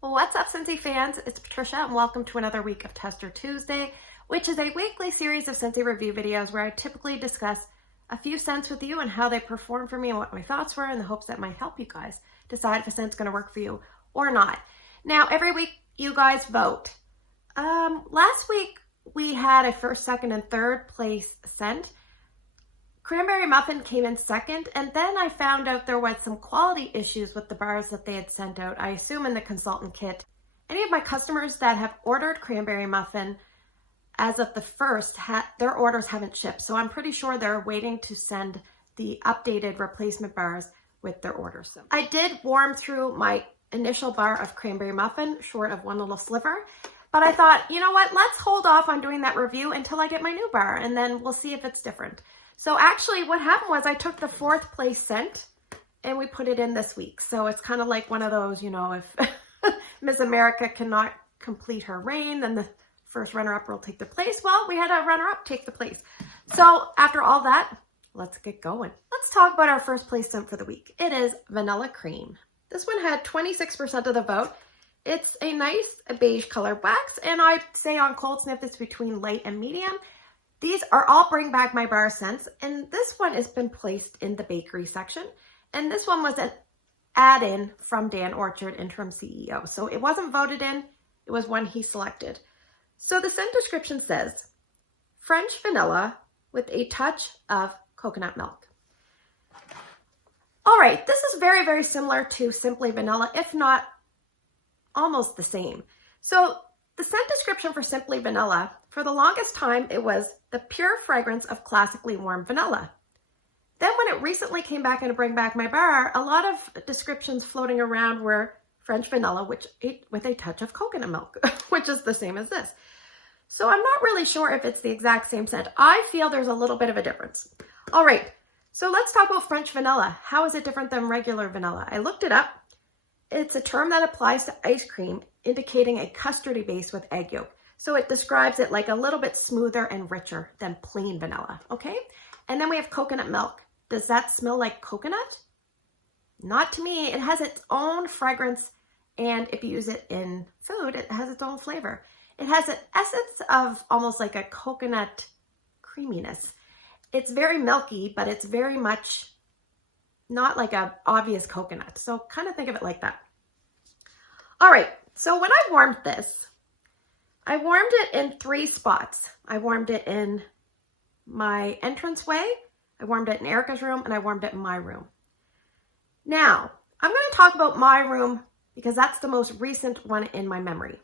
What's up, Scentsy fans? It's Patricia and welcome to another week of Tester Tuesday, which is a weekly series of Scentsy review videos where I typically discuss a few scents with you and how they perform for me and what my thoughts were in the hopes that might help you guys decide if a scent's going to work for you or not. Now, every week you guys vote. Last week we had a first, second, and third place scent. Cranberry Muffin came in second, and then I found out there was some quality issues with the bars that they had sent out, I assume in the consultant kit. Any of my customers that have ordered Cranberry Muffin as of the first, their orders haven't shipped, so I'm pretty sure they're waiting to send the updated replacement bars with their orders. So I did warm through my initial bar of Cranberry Muffin, short of one little sliver, but I thought, you know what, let's hold off on doing that review until I get my new bar, and then we'll see if it's different. So actually what happened was I took the fourth place scent and we put it in this week. So it's kind of like one of those, you know, if Miss America cannot complete her reign, then the first runner-up will take the place. Well, we had a runner-up take the place. So after all that, let's get going. Let's talk about our first place scent for the week. It is Vanilla Cream. This one had 26% of the vote. It's a nice beige color wax, and I'd say on cold sniff it's between light and medium. These are all Bring Back My Bar scents, and this one has been placed in the bakery section. And this one was an add-in from Dan Orchard, interim CEO. So it wasn't voted in, it was one he selected. So the scent description says, French vanilla with a touch of coconut milk. All right, this is very, very similar to Simply Vanilla, if not almost the same. So the scent description for Simply Vanilla, for the longest time, it was the pure fragrance of classically warm vanilla. Then when it recently came back into Bring Back My Bar, a lot of descriptions floating around were French vanilla with a touch of coconut milk, which is the same as this. So I'm not really sure if it's the exact same scent. I feel there's a little bit of a difference. All right, so let's talk about French vanilla. How is it different than regular vanilla? I looked it up. It's a term that applies to ice cream, indicating a custardy base with egg yolk. So it describes it like a little bit smoother and richer than plain vanilla, okay? And then we have coconut milk. Does that smell like coconut? Not to me. It has its own fragrance, and if you use it in food, it has its own flavor. It has an essence of almost like a coconut creaminess. It's very milky, but it's very much not like an obvious coconut. So kind of think of it like that. All right, so when I warmed this, I warmed it in 3 spots. I warmed it in my entranceway, I warmed it in Erica's room, and I warmed it in my room. Now, I'm going to talk about my room because that's the most recent one in my memory.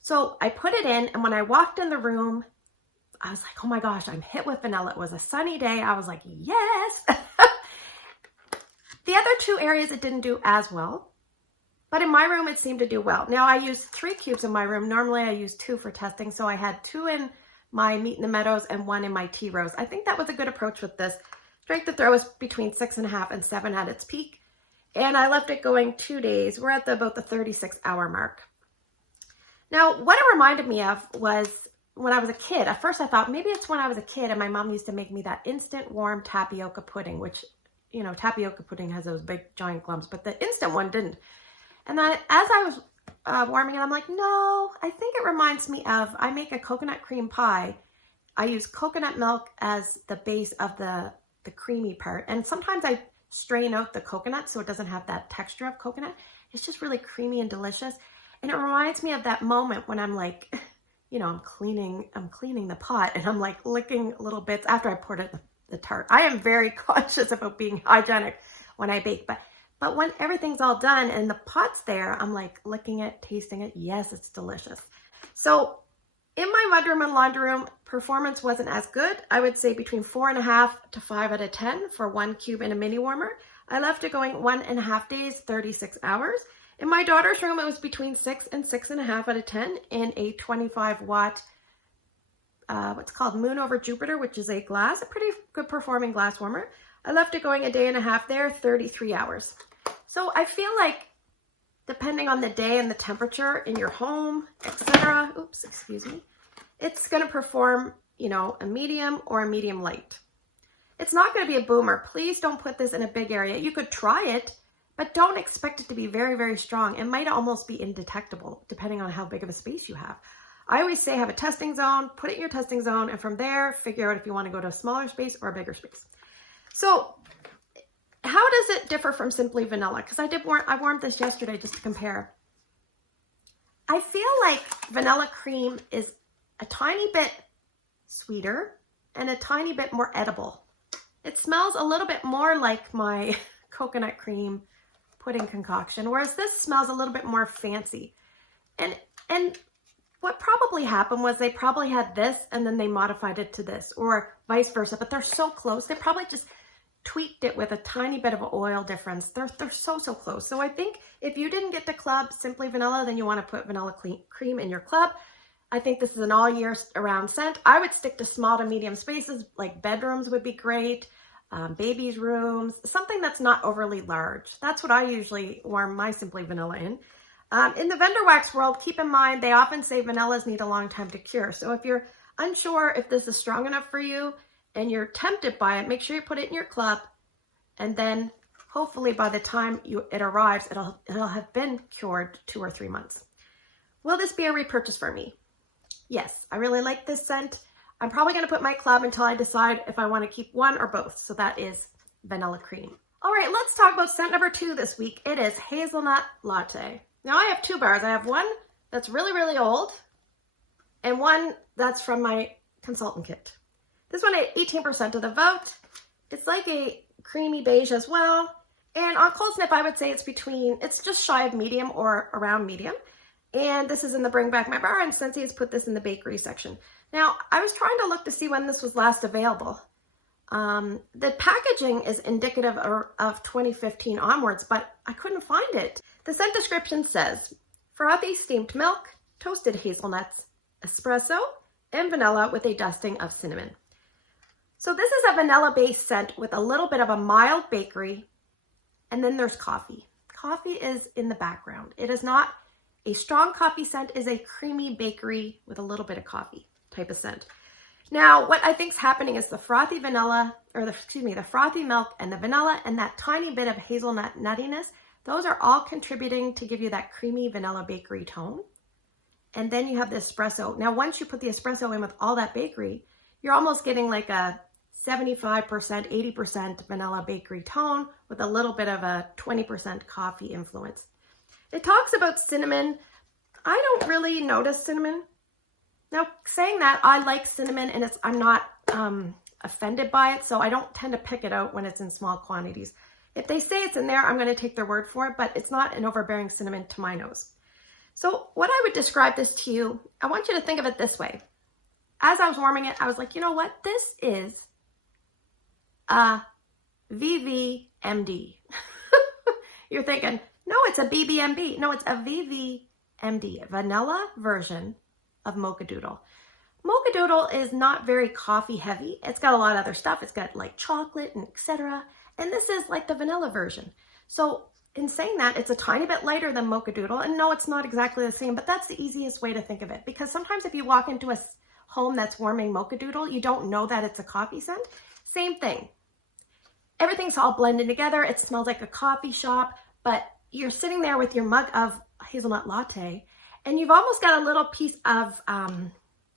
So I put it in, and when I walked in the room, I was like, oh my gosh, I'm hit with vanilla. It was a sunny day. I was like, yes. The other 2 areas it didn't do as well, but in my room it seemed to do well. Now I used 3 cubes in my room. Normally I use 2 for testing, so I had 2 in my Meet in the Meadows and 1 in my Tea Rose. I think that was a good approach with this. Strength of throw was between 6.5 and 7 at its peak, and I left it going 2 days. We're at about the 36-hour mark. Now, what it reminded me of was when I was a kid. At first I thought maybe it's when I was a kid and my mom used to make me that instant warm tapioca pudding, which, you know, tapioca pudding has those big giant clumps, but the instant one didn't. And then as I was warming it, I'm like, no, I think it reminds me of, I make a coconut cream pie. I use coconut milk as the base of the creamy part. And sometimes I strain out the coconut so it doesn't have that texture of coconut. It's just really creamy and delicious. And it reminds me of that moment when I'm like, you know, I'm cleaning the pot and I'm like licking little bits after I poured it in the tart. I am very conscious about being hygienic when I bake, but when everything's all done and the pot's there, I'm like licking it, tasting it. Yes, it's delicious. So in my mudroom and laundry room, performance wasn't as good. I would say between 4.5 to 5 out of 10 for 1 cube in a mini warmer. I left it going 1.5 days, 36 hours. In my daughter's room, it was between 6 and 6.5 out of 10 in a 25 watt, what's called Moon over Jupiter, which is a pretty good performing glass warmer. I left it going 1.5 days there, 33 hours. So I feel like depending on the day and the temperature in your home, etc., oops, excuse me, it's going to perform, you know, a medium or a medium light. It's not going to be a boomer. Please don't put this in a big area. You could try it, but don't expect it to be very, very strong. It might almost be indetectable depending on how big of a space you have. I always say have a testing zone, put it in your testing zone, and from there, figure out if you want to go to a smaller space or a bigger space. So how does it differ from Simply Vanilla? Because I warmed this yesterday just to compare. I feel like vanilla cream is a tiny bit sweeter and a tiny bit more edible. It smells a little bit more like my coconut cream pudding concoction, whereas this smells a little bit more fancy. And what probably happened was they probably had this and then they modified it to this, or vice versa, but they're so close. They probably just tweaked it with a tiny bit of an oil difference. They're so close. So I think if you didn't get the club Simply Vanilla, then you want to put vanilla cream in your club. I think this is an all year around scent. I would stick to small to medium spaces, like bedrooms would be great, babies' rooms, something that's not overly large. That's what I usually warm my Simply Vanilla in. In the vendor wax world, keep in mind, they often say vanillas need a long time to cure. So if you're unsure if this is strong enough for you and you're tempted by it, make sure you put it in your club. And then hopefully by the time it arrives, it'll have been cured 2 or 3 months. Will this be a repurchase for me? Yes, I really like this scent. I'm probably going to put my club until I decide if I want to keep one or both. So that is vanilla cream. All right, let's talk about scent number 2 this week. It is Hazelnut Latte. Now I have 2 bars. I have one that's really, really old and one that's from my consultant kit. This one had 18% of the vote. It's like a creamy beige as well. And on cold snip, I would say it's just shy of medium or around medium. And this is in the Bring Back My Bar, and Scentsy has put this in the bakery section. Now, I was trying to look to see when this was last available. The packaging is indicative of 2015 onwards, but I couldn't find it. The scent description says, frothy steamed milk, toasted hazelnuts, espresso, and vanilla with a dusting of cinnamon. So this is a vanilla-based scent with a little bit of a mild bakery, and then there's coffee. Coffee is in the background. It is not a strong coffee scent, it is a creamy bakery with a little bit of coffee type of scent. Now, what I think is happening is the frothy vanilla, the frothy milk and the vanilla and that tiny bit of hazelnut nuttiness, those are all contributing to give you that creamy vanilla bakery tone. And then you have the espresso. Now, once you put the espresso in with all that bakery, you're almost getting like a 75%, 80% vanilla bakery tone with a little bit of a 20% coffee influence. It talks about cinnamon. I don't really notice cinnamon. Now, saying that, I like cinnamon and I'm not offended by it, so I don't tend to pick it out when it's in small quantities. If they say it's in there, I'm going to take their word for it, but it's not an overbearing cinnamon to my nose. So what I would describe this to you, I want you to think of it this way. As I was warming it, I was like, you know what? This is a VVMD. You're thinking, no, it's a BBMB. No, it's a VVMD, vanilla version of Mocha Doodle. Mocha Doodle is not very coffee heavy. It's got a lot of other stuff. It's got like chocolate and etc. And this is like the vanilla version. So in saying that, it's a tiny bit lighter than Mocha Doodle. And no, it's not exactly the same, but that's the easiest way to think of it. Because sometimes if you walk into a home that's warming Mocha Doodle, you don't know that it's a coffee scent. Same thing. Everything's all blended together. It smells like a coffee shop, but you're sitting there with your mug of hazelnut latte and you've almost got a little piece of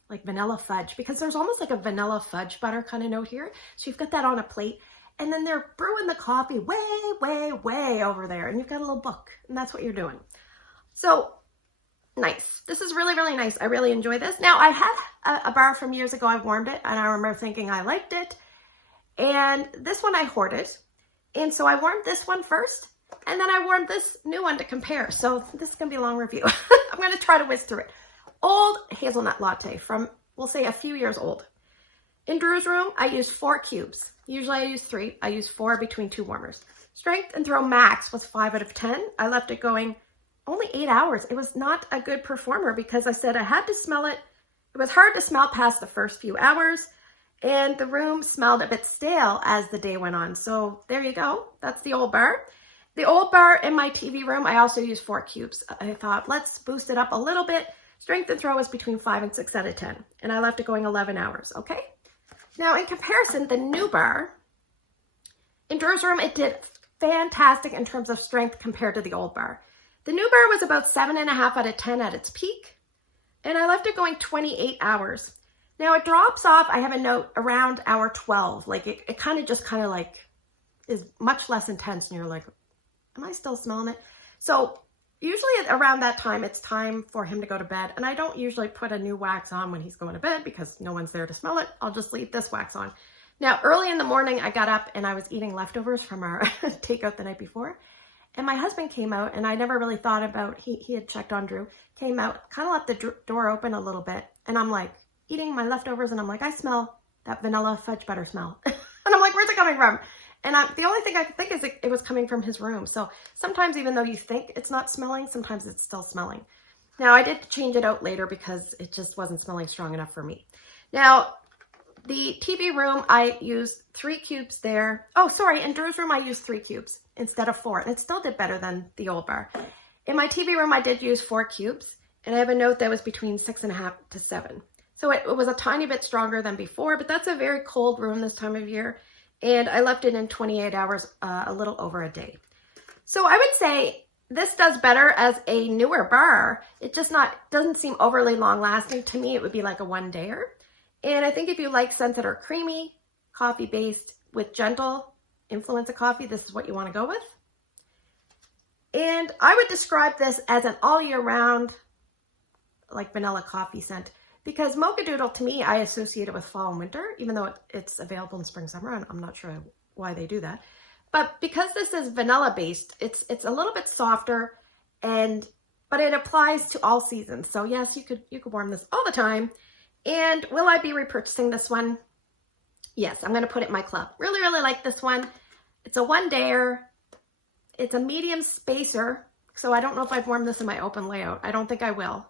like vanilla fudge, because there's almost like a vanilla fudge butter kind of note here. So you've got that on a plate and then they're brewing the coffee way, way, way over there. And you've got a little book and that's what you're doing. So nice. This is really, really nice. I really enjoy this. Now I had a bar from years ago. I warmed it and I remember thinking I liked it. And this one I hoarded. And so I warmed this one first. And then I warmed this new one to compare. So this is going to be a long review. I'm going to try to whiz through it. Old hazelnut latte from, we'll say, a few years old. In Drew's room, I used 4 cubes. Usually I use 3. I use 4 between 2 warmers. Strength and throw max was 5 out of 10. I left it going only 8 hours. It was not a good performer because I said I had to smell it. It was hard to smell past the first few hours. And the room smelled a bit stale as the day went on. So there you go. That's the old bar. The old bar in my TV room, I also used 4 cubes. I thought, let's boost it up a little bit. Strength and throw was between 5 and 6 out of 10. And I left it going 11 hours, okay? Now, in comparison, the new bar, in Drew's room, it did fantastic in terms of strength compared to the old bar. The new bar was about 7.5 out of 10 at its peak, and I left it going 28 hours. Now it drops off, I have a note, around hour 12. Like it kind of like is much less intense, and you're like, am I still smelling it? So usually around that time, it's time for him to go to bed. And I don't usually put a new wax on when he's going to bed because no one's there to smell it. I'll just leave this wax on. Now, early in the morning, I got up and I was eating leftovers from our takeout the night before. And my husband came out, and I never really thought about, he had checked on Drew, came out, kind of left the door open a little bit. And I'm like eating my leftovers, and I'm like, I smell that vanilla fudge butter smell. And I'm like, where's it coming from? And the only thing I could think is it was coming from his room. So sometimes even though you think it's not smelling, sometimes it's still smelling. Now I did change it out later because it just wasn't smelling strong enough for me. Now the TV room, I used 3 cubes there. Oh, sorry, in Drew's room I used 3 cubes instead of 4. And it still did better than the old bar. In my TV room I did use 4 cubes. And I have a note that was between 6.5 to 7. So it was a tiny bit stronger than before, but that's a very cold room this time of year. And I left it in 28 hours, a little over a day. So I would say this does better as a newer bar. It just doesn't seem overly long lasting. To me, it would be like a 1-dayer. And I think if you like scents that are creamy, coffee based with gentle influence of coffee, this is what you want to go with. And I would describe this as an all year round, like vanilla coffee scent. Because Mocha Doodle, to me, I associate it with fall and winter, even though it's available in spring, summer, and I'm not sure why they do that. But because this is vanilla based, it's a little bit softer, but it applies to all seasons. So yes, you could warm this all the time. And will I be repurchasing this one? Yes, I'm going to put it in my club. Really, really like this one. It's a 1-dayer. It's a medium spacer. So I don't know if I've warmed this in my open layout. I don't think I will.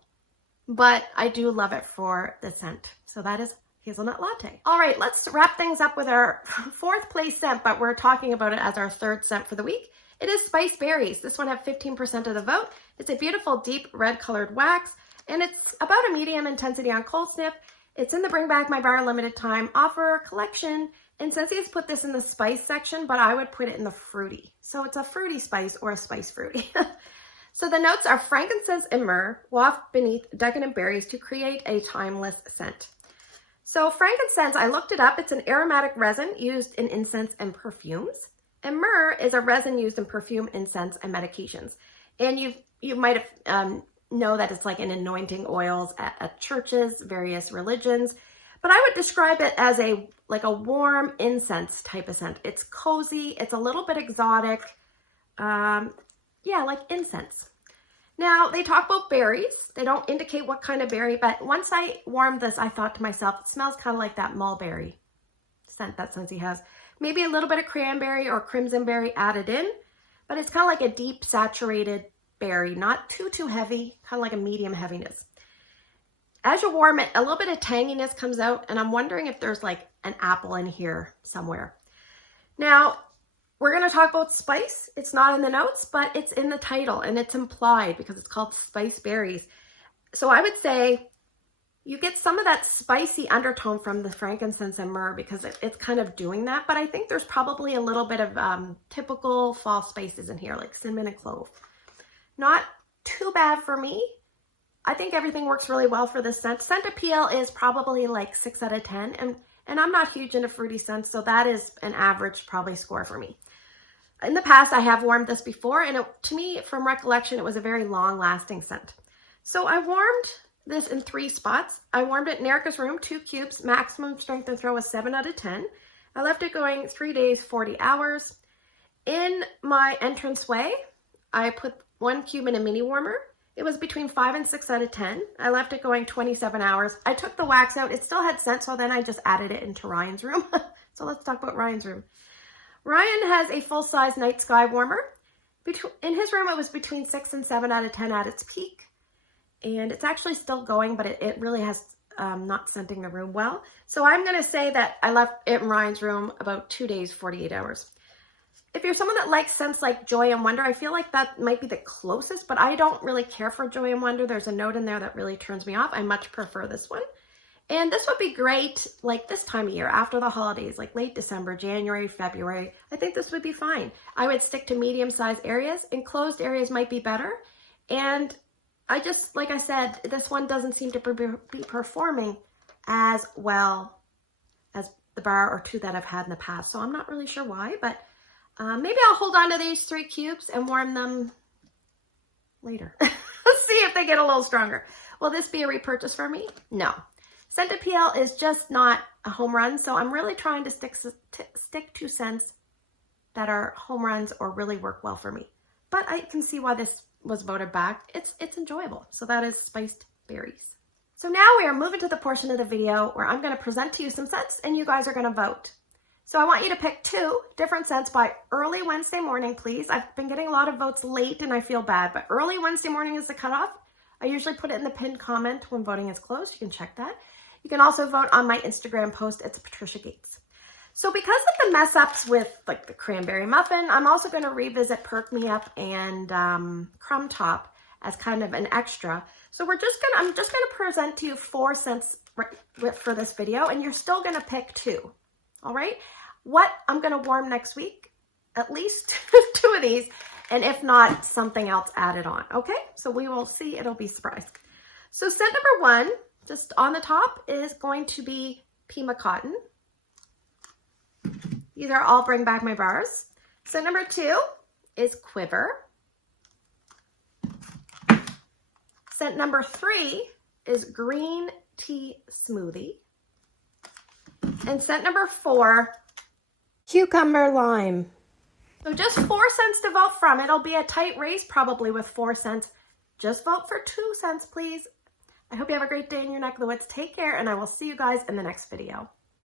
But I do love it for the scent. So that is Hazelnut Latte. All right, let's wrap things up with our 4th place scent, but we're talking about it as our 3rd scent for the week. It is Spiced Berries. This one had 15% of the vote. It's a beautiful deep red colored wax, and it's about a medium intensity on cold sniff. It's in the Bring Back My Bar limited time offer collection, and Scentsy has put this in the spice section, but I would put it in the fruity. So it's a fruity spice or a spice fruity. So the notes are frankincense and myrrh, waft beneath decadent berries to create a timeless scent. So frankincense, I looked it up. It's an aromatic resin used in incense and perfumes. And myrrh is a resin used in perfume, incense, and medications. And you might have know that it's like in anointing oils at churches, various religions. But I would describe it as like a warm incense type of scent. It's cozy. It's a little bit exotic. Yeah, like incense. Now, they talk about berries. They don't indicate what kind of berry, but once I warmed this, I thought to myself, it smells kind of like that mulberry scent that Scentsy has. Maybe a little bit of cranberry or crimson berry added in, but it's kind of like a deep saturated berry, not too heavy, kind of like a medium heaviness. As you warm it, a little bit of tanginess comes out, and I'm wondering if there's like an apple in here somewhere. Now, we're going to talk about spice. It's not in the notes, but it's in the title, and it's implied because it's called Spiced Berries. So I would say you get some of that spicy undertone from the frankincense and myrrh because it's kind of doing that. But I think there's probably a little bit of typical fall spices in here, like cinnamon and clove. Not too bad for me. I think everything works really well for this scent. Scent appeal is probably like 6 out of 10. And I'm not huge into fruity scents, so that is an average probably score for me. In the past, I have warmed this before, and to me, from recollection, it was a very long-lasting scent. So I warmed this in 3 spots. I warmed it in Erica's room, 2 cubes, maximum strength and throw was 7 out of 10. I left it going 3 days, 40 hours. In my entranceway, I put 1 cube in a mini warmer. It was between 5 and 6 out of 10. I left it going 27 hours. I took the wax out. It still had scent, so then I just added it into Ryan's room. So let's talk about Ryan's room. Ryan has a full-size night sky warmer. In his room, it was between 6 and 7 out of 10 at its peak. And it's actually still going, but it really has not scenting the room well. So I'm going to say that I left it in Ryan's room about 2 days, 48 hours. If you're someone that likes scents like Joy and Wonder, I feel like that might be the closest, but I don't really care for Joy and Wonder. There's a note in there that really turns me off. I much prefer this one. And this would be great like this time of year, after the holidays, like late December, January, February. I think this would be fine. I would stick to medium-sized areas. Enclosed areas might be better. And I just, like I said, this one doesn't seem to be performing as well as the bar or two that I've had in the past. So I'm not really sure why, but maybe I'll hold on to these 3 cubes and warm them later. Let's see if they get a little stronger. Will this be a repurchase for me? No. Scent Appeal is just not a home run, so I'm really trying to stick to scents that are home runs or really work well for me. But I can see why this was voted back. It's enjoyable. So that is Spiced Berries. So now we are moving to the portion of the video where I'm going to present to you some scents and you guys are going to vote. So I want you to pick 2 different scents by early Wednesday morning, please. I've been getting a lot of votes late and I feel bad, but early Wednesday morning is the cutoff. I usually put it in the pinned comment when voting is closed. You can check that. You can also vote on my Instagram post. It's Patricia Gates. So because of the mess ups with like the cranberry muffin, I'm also going to revisit Perk Me Up and Crumb Top as kind of an extra. So I'm just going to present to you 4 scents for this video, and you're still going to pick 2. All right. What I'm going to warm next week, at least 2 of these, and if not, something else added on. Okay. So we will see. It'll be a surprise. So scent number 1, just on the top, is going to be Pima Cotton. These are all Bring Back My Bars. Scent number 2 is Quiver. Scent number 3 is Green Tea Smoothie. And scent number 4, Cucumber Lime. So just 4 scents to vote from. It'll be a tight race probably with 4 scents. Just vote for 2 scents, please. I hope you have a great day in your neck of the woods. Take care, and I will see you guys in the next video.